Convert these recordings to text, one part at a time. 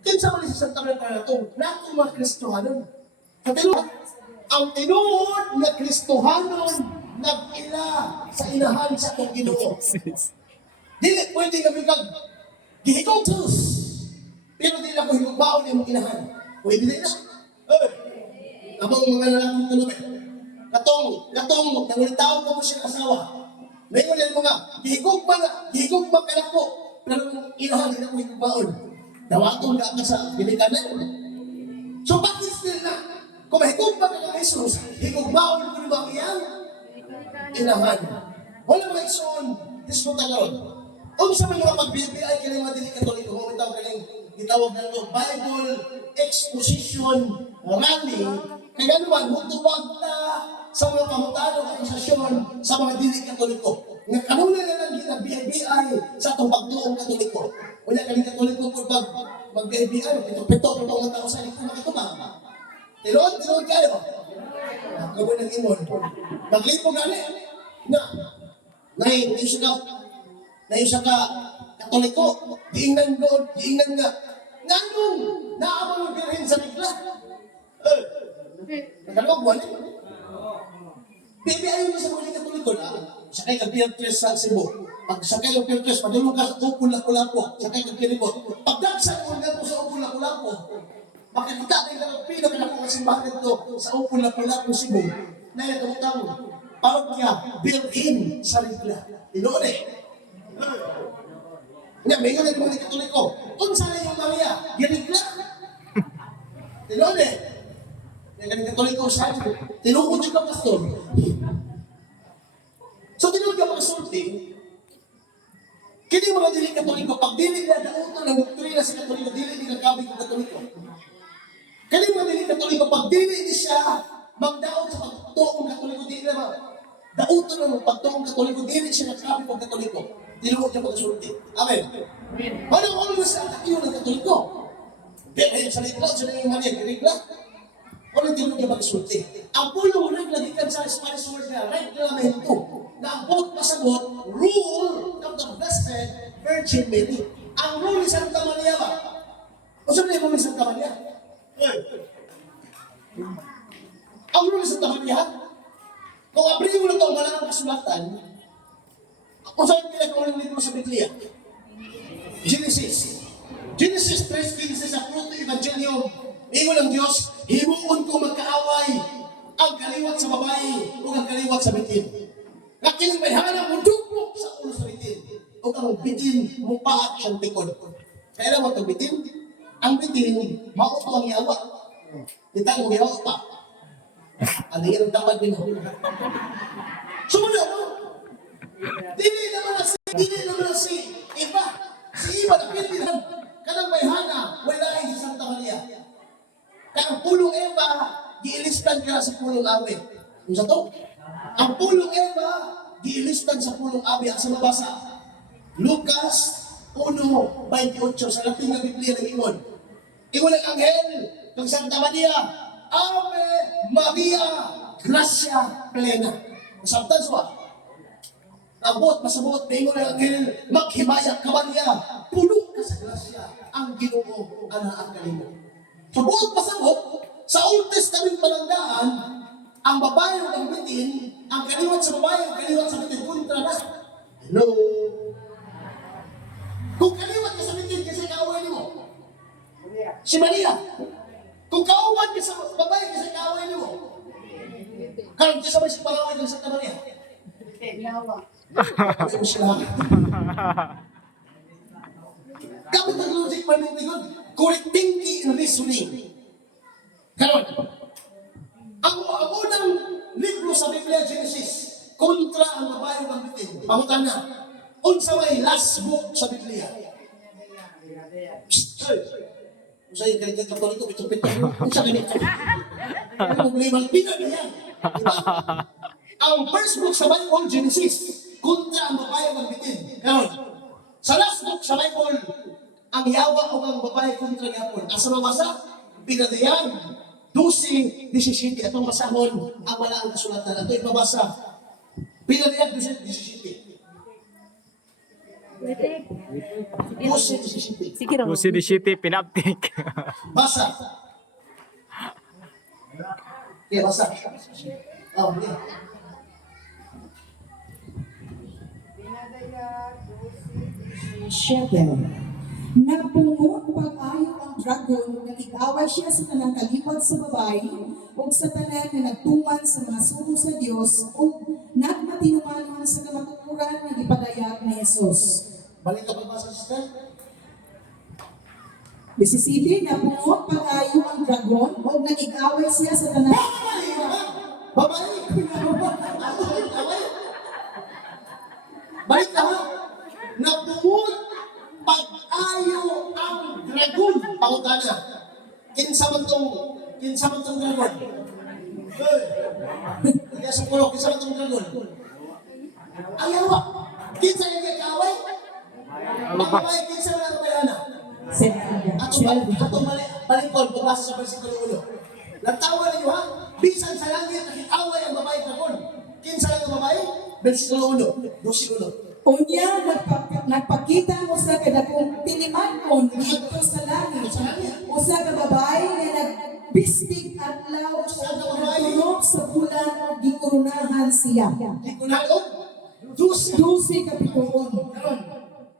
Kinsa man sa Santa Maria na ito, natong mga Kristohanon. Ang tinuod na Kristohanon nag-ila sa inahan sa itong Ginoo. Dili pwede kami kag gihigutos. Pero di na ko higugbaon yung inahan. Pwede na na. Abang mga lalaki na naman. Katong, nangulitaw ko mo siya asawa. Ngayon yan mga, gihigugma ka na ko. Pero inahan, di na ko higugbaon. Dawatong ka ka sa binikanan. So bakit still na? Kung mahigugma ka ng Jesus, higugbaon ko na ba iyang inahan. Wala mga ison, diskutanon. Kung sa mga pag-BBI ka ng mga dili Katoliko, kung itaw ka ng itawag na ito, Bible Exposition Rally, kaya naman, mutuwag na sa mga pamutano at asosasyon sa mga dili Katoliko. Nga kanuna na lang gina-BBI sa itong pagtuong Katoliko. Wala ka ng Katoliko kung mag-BBI, pito-pito mga tao sa likong makatubang. Tinuod kayo. Kagoy ng imon. Maglipong gani. Na isa ka Katoliko, diingnan nga. Nganong naamang birhen sa bigla. Nakalawag mo, BBI mo sa mga Katoliko na, sakay ka Piertres sa Cebu. Pag sakay ka Piertres, padulong ka sa Upul Lapu-Lapu, sakay ka Kiribot. Pagdagsan mo nga po sa Upul Lapu-Lapu, makikita na yung pinaka kasimbahan ito sa Upul Lapu-Lapu, Cebu, na itong parokya, built-in sa Rigla. Inoon eh. Nga, may yun ang mga Katoliko. Kung sana yung Maria, girigla. Inoon eh. Yung Katoliko sa akin, tinukod yung kapastor. So, tinukod yung kasulti, kini mga dili Katoliko, pag dili na nauto ng doktrina sa Katoliko, dili ni kakabig ng Katoliko. Kini mga dili Katoliko, pag dili ni siya magdaot sa pagtuong Katoliko, dili na dauto ng pagtuong Katoliko, dili siya kakabig ng Katoliko. Tinukod yung kasulti. Amen. Anong always ang takiyo ng Katoliko? Pero sa ligla, sa nanging mali, regla. Anong tinukod yung kasulti? Ang pulong regla, gikan sa Spanish word na reglamento, na ang bot pasagot, rule of the Blessed Virgin Mary. Ang rule ni Santa Maria ba? O sabi niya ni Santa Maria? Ang rule ni Santa Maria, kung abrigo na ito ang malang kasulatan, kung saan pinag-ulang nito sa Biblia? Genesis 3:15 sa Proto Evangelium, ingon ng Diyos, himuon ko magkaaway ang kaliwat sa babae o ang kaliwat sa bitin. Nakiling may hanap mo dugmo sa ulo sa bitin o ang bitin mo paat siyang tikod. Kaya naman itong bitin, ang bitin, mauto ang yawa. Kita mo yawa pa. Ano yan ang tamad din mo? Sumunod, no? Dili naman na si Eva. Si Eva na pinitinan. Kanang may hana, wala kayo sa Santa Maria. Kaya ang pulong Eva, giilistan ka sa pulong Awe. Kung sa to? Ang pulong Eva, giilistan sa pulong Awe. Ang sa mabasa, Lucas 1:28 sa Latin na Biblia ng Ingon. Ingon ang anghel ng Santa Maria, Ave Maria, Gracia Plena. Masabtan sa abot, masabot, bingon ang anghel, maghimayag ka ba niya? Puno ka sa grasya, ang Ginoo, ang kalimo. Sabot, pasabot, sa Old Testament palanggaan, ang babae ang bitin, ang kaliwat sa babae, ang kaliwat sa bitin, kontra na. Hello? Kung kaliwat ka sa bitin, kasi kaaway mo. Si Maria. Kung kaaway ka sa babae, kasi kaaway mo. Kaya sa may pangaway ng Santa Maria. Kapit ang logic pa ng tingod, correct thinking and reasoning. Karon, ang unang libro sa Biblia, Genesis, kontra ang babae ng bitin. Pangutan na, unsa may last book sa Biblia. Unsa yung ganit ng Katoliko, pito-pito. Unsa ganit? Ano problema? Pinag na yan. Ang first book sa Bible, Genesis, kontra ang babae ng bitin. Karon, sa last book sa Bible, ang yawa o ang babae kontra ng Apol. Asa mabasa? Pinadayan, 12:17. Atong basahon, ang wala ang kasulatan. Ito yung mabasa. Pinadayan, 12:17. 12, 17. Sige raw. Pusi di City, pinaptik. Basa. Okay, basa. Oh, yeah. Siyete. Napungot pag-ayo ang dragon na tig-away siya sa tanang kaliwat sa babae o sa tanan na nagtuman sa mga sugo sa Dios o nagmatinumanon sa kamatuturan na ipadayag ni Jesus. Balik ka pagbasa, sister. 17. Napungot pag-ayo ang dragon o nag-away siya sa tanang Babae! Balik ka ha! Napungot pag-ayo ang dragon. Pangutana. Kinsa man tong dragon? Hey! Kaya sa pulo, kinsa man tong dragon? Ayaw! Kinsa yung kaway? Ang babae, kinsa man ang kabayana? Atong balikon, pagbasa sa versikulo 1. Nagtawa ninyo ha? Bisan sa langit, nakikaway ang babae dragon. Kinsa lang ang babae? Versikulo 1. Versikulo. Unya nagpakita mo sa kadakong tinimanon dito sa langit. Usa ka babae nga nagbistig adlaw sa nagtunog sa bulan o gikurunahan siya. Gikunado? Dusi. 12 kapituon. Karon,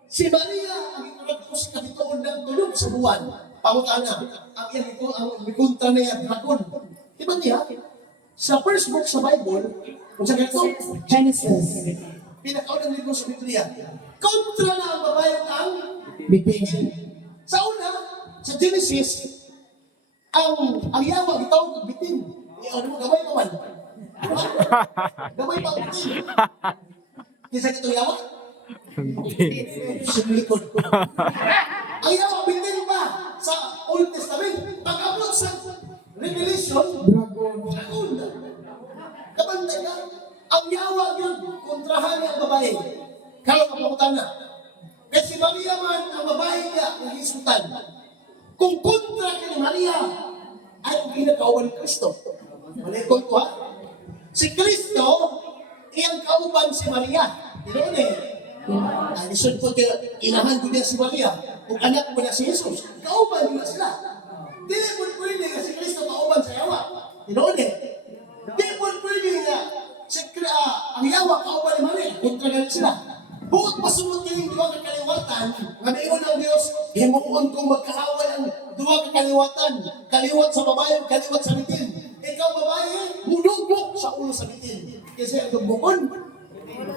si Maria ang ikunag ko sa kapituon ng tulog sa buwan. Pangutana, ang iyang ito, ang mikunta na yung dragon. Diba niya? Sa first book sa Bible, kung sa ganito, Genesis. pinakaunang libro sa Biblia, kontra na ang babae ang Bitin. sa una, sa Genesis, ang yawa, gitawag ng bitin. Ano mo, gamay pa man. Diba? Gamay pa ang bitin. Kisa kitong yawa? Sumulikod. Ang yawa, bitin pa sa Old Testament. Pag-abot sa Revelation, dragon. Kabantay ka, ang yawa yun, kontrahan niya ang babae. Kaya kapakutan na. Kasi Maria man, ang babae niya, ang isutan. Kung kontra kay Maria, ay ang ginagawa ni Kristo. Malikod ko ha? Si Kristo, iyang kauban si Maria. Tinoon eh. Alisod po kaya inahan ko niya si Maria. Kung anak mo na si Jesus, kauban nila sila. Dili po pwede nga si Kristo kauban sa yawa. Tinoon eh. Dili po pwede nga ang yawa kauban ni Maria. Kontra ganit sila. Bukod pasunod kayo yung duwa kakaliwatan, nga mayroon ng Diyos, himuon kong magkaaway ang duwa kakaliwatan, kaliwat sa babae, kaliwat sa bitin. Ikaw babae, mudugbok sa ulo sa bitin. Kasi ang dugbokon,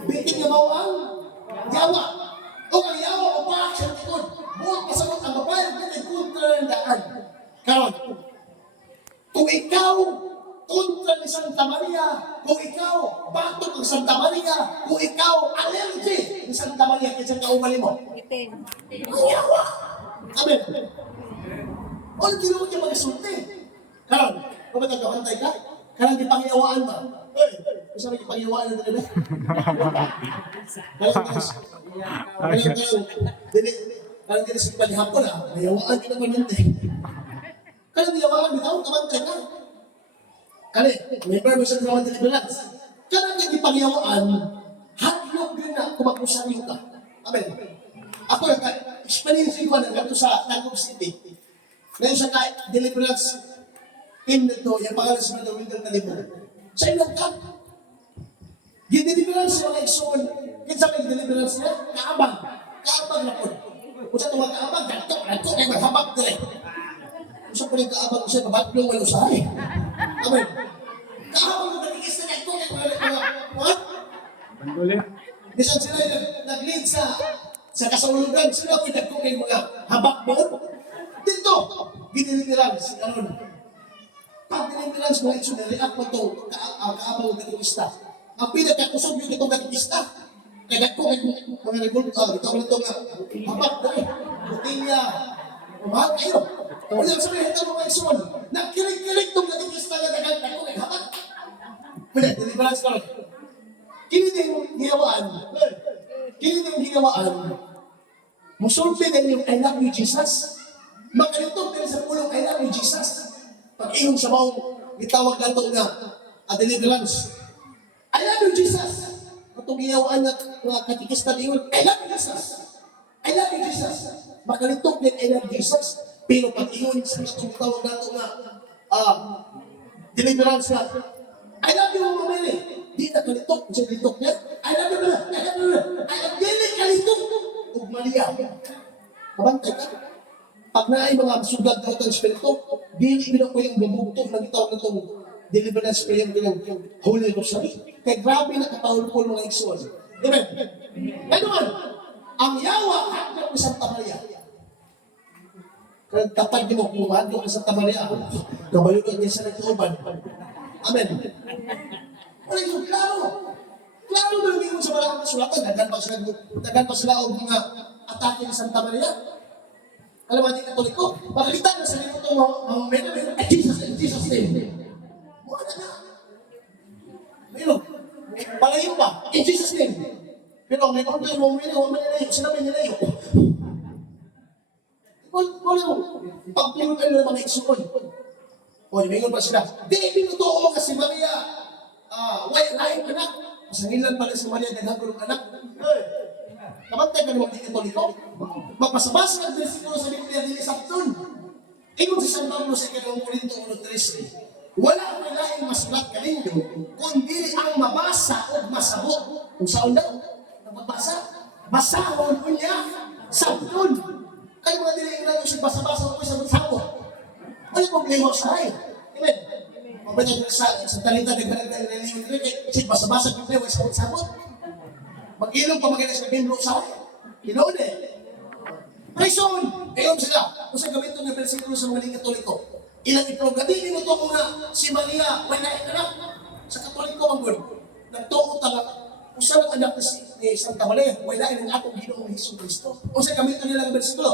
bitin nga mo ang yawa. O ang yawa, o paak sa likod. Bukod pasunod ang babae, bitin kontra ng daan. Karon, kung ikaw kontra ni Santa Maria, kung ikaw batok ng Santa Maria, kung ikaw allergy ni Santa Maria, kasi kaumali mo. Ang yawa! Amen. Ano kinuha niya mag-isulti? Karon, kapag kapantay ka, karang di pangyawaan ba? Hey, isa may pangyawaan na talaga. Karang dili sa palihapon na, mayawaan ka naman nun eh. Karang niyawaan, bitaw, kapantay ka. Kani, may permission from deliverance. Karang hindi pagyawaan, hadlok din na kumakusaryo ka. Amen. Ako yung experience ko na gato sa Taguig City. Ngayon sa deliverance team nito, yung pangalan sa mga Windel Talibog. Sa ilang ka, gideliverance yung mga ikson. Kinsa may deliverance niya, kaabang. Kaabang na po. Kung sa tuwag kaabang, ganto, ay maghabag dire. Kung sa puling kaabang siya, mabaglo, wala usahay. Amen. Kahabang yung natigis na ganto, ay what? Bisan sila nag-lead sa kasaulugan, sila po nagkukay mga habak mo. Dito, ginilimirans, karon. Pag ginilimirans mga itso, nariak mo ito, kaabang ng katikista. Ang pinakakusog yung itong katikista, kaya nagkukay mga nagulog, ito na ito nga, habak na eh, butilya, mahal kayo. Kaya sabihin ito mga itso, nagkilig-kilig itong katikista na nagkukay habak. Pwede, ginilimirans karon. Kini din ginawaan, musulti din yung I love you Jesus. Makalintog din sa pulong I love you Jesus. Pag-iyon sa maong itawag na ito na deliverance. I love you Jesus. Itong ginawaan na katikista din yun, I love you Jesus. I love you, Jesus. Makalitok din, I love Jesus. Pero pag iyon sa itong tawag nato nga, deliverance na, I love you, Mama Mary. Di na kalitok, siya kalitok niya. I love you, brother. I love you, brother. I love you, kalitok. Ug Maria. Kabantay ka. Pag naay mga sugat na itong Espiritu, dili mo na ko yung bubugtong na gitawag na itong deliverance prayer ng Holy Rosary. Kaya grabe na katahol-pol mga igsoon. Amen. Ano man, ang yawa hanggang ko Santa Maria. Kaya kapag di mo kumado ka Santa Maria, kabayugan niya sa nagtuuban. Amen. Ano yung klaro? Klaro na yung sa maraming kasulatan. Dagan pa sila ang mga atake ni Santa Maria. Alam mo, hindi Katoliko, makikita na sa nito itong mga men, Jesus name. Mukha na. Pero, palayo pa, in Jesus name. Pero may order mo, manilayo, sila may nilayo. Wala mo, pagpingon kayo ng mga iksuon. O, mingon pa sila, di, pinutuo ka si Maria, why laing anak? Masangilan pala si Maria, naghagulong anak. Kamantay ka naman di Katoliko. Magpasabasa ang versikulo sa Biblia din isaptun. Ingon si San Pablo sa ikalawang Korinto 1:13. Wala ko laing masulat kaninyo, kundi ang mabasa o masabot. Kung saan daw, nagbabasa, basahon ko niya, sabtun. Kaya mga dili na siya basa-basa ko sa sabot. Ano problema sa ay? Amen. Mabalik sa talita ng kanagdag na liyon rin, kasi basa-basa ko niya, sabot-sabot. Mag-ilong pa maganda sa bimbro sa akin. Ginoon eh. Praison! Ngayon sila, kung sa gamit ng versikulo sa mga Katoliko, ilang itlog, hindi mo ito mga si Maria, wala anak. Sa Katoliko, ang word, nagtuo talaga, kung saan ang anak ni Santa Maria, wala ang atong Ginoong Hesus Kristo. Kung sa gamit nila ng versikulo,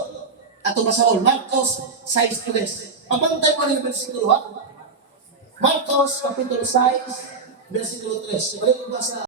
ato masaol, Marcos 6:3. Pabantay mo ng versikulo, ha? Marcos, kapitulo 6, versikulo 3. Balik ko ba sa